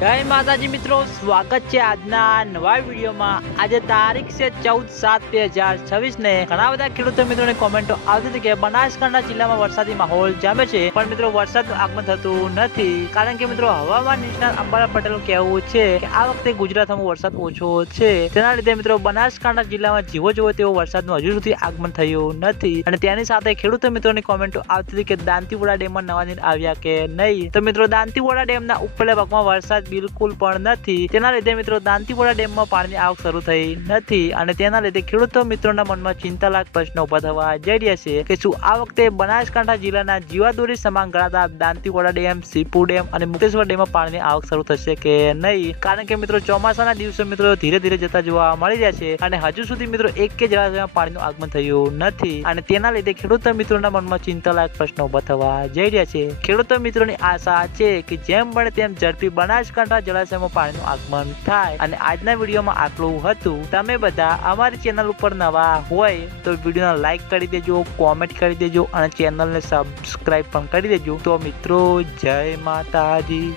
જય માતાજી મિત્રો, સ્વાગત છે આજના નવા વિડીયોમાં। આજે તારીખ છે 14/7/2026 ને ઘણા બધા ખેડૂતો મિત્રોને કોમેન્ટો આવતી હતી કે બનાસકાંઠા જિલ્લામાં વરસાદી માહોલ જામે છે, પણ મિત્રો વરસાદનું આગમન થતું નથી। કારણ કે મિત્રો હવામાન નિષ્ણાત અંબાલાલ પટેલનું કહેવું છે કે આ વખતે ગુજરાતમાં વરસાદ ઓછો છે, તેના લીધે મિત્રો બનાસકાંઠા જિલ્લામાં જીવો જોવો તેવો વરસાદનું હજુ સુધી આગમન થયું નથી। અને તેની સાથે ખેડૂતો મિત્રોની કોમેન્ટો આવતી હતી કે દાંતીવાડા ડેમમાં નવા નીર આવ્યા કે નહીં। તો મિત્રો દાંતીવાડા ડેમના ઉપરના ભાગમાં વરસાદ બિલકુલ પણ નથી, તેના લીધે મિત્રો દાંતીવાડા ડેમમાં પાણીની આવક શરૂ થઈ નથી અને તેના લીધે ખેડૂતો મિત્રોના મનમાં ચિંતાલાયક પ્રશ્નો ઉભા થવા જઈ રહ્યા છે કે શું આ વખતે બનાસકાંઠા જિલ્લાના જીવાદોરી સમાન ગણાતા દાંતીવાડા ડેમ, સીપુ ડેમ અને મુક્તેશ્વર ડેમમાં પાણીની આવક શરૂ થશે કે નહીં। કારણ કે મિત્રો ચોમાસાના દિવસો મિત્રો ધીરે ધીરે જતા જોવા મળી રહ્યા છે અને હજુ સુધી મિત્રો એક કે જળાશયમાં પાણીનું આગમન થયું નથી અને તેના લીધે ખેડૂતો મિત્રોના મનમાં ચિંતાલાયક પ્રશ્નો ઉભા થવા જઈ રહ્યા છે। ખેડૂતો મિત્રોની આશા છે કે જેમ બને તેમ ઝડપી બનાસકાંઠા જળાશયમાં પાણીનું આગમન થાય। અને આજના વિડીયોમાં આટલું હતું। તમે બધા અમારી ચેનલ ઉપર નવા હોય તો વિડીયોને લાઈક કરી દેજો, કોમેન્ટ કરી દેજો અને ચેનલને સબસ્ક્રાઇબ પણ કરી દેજો। તો મિત્રો જય માતાજી।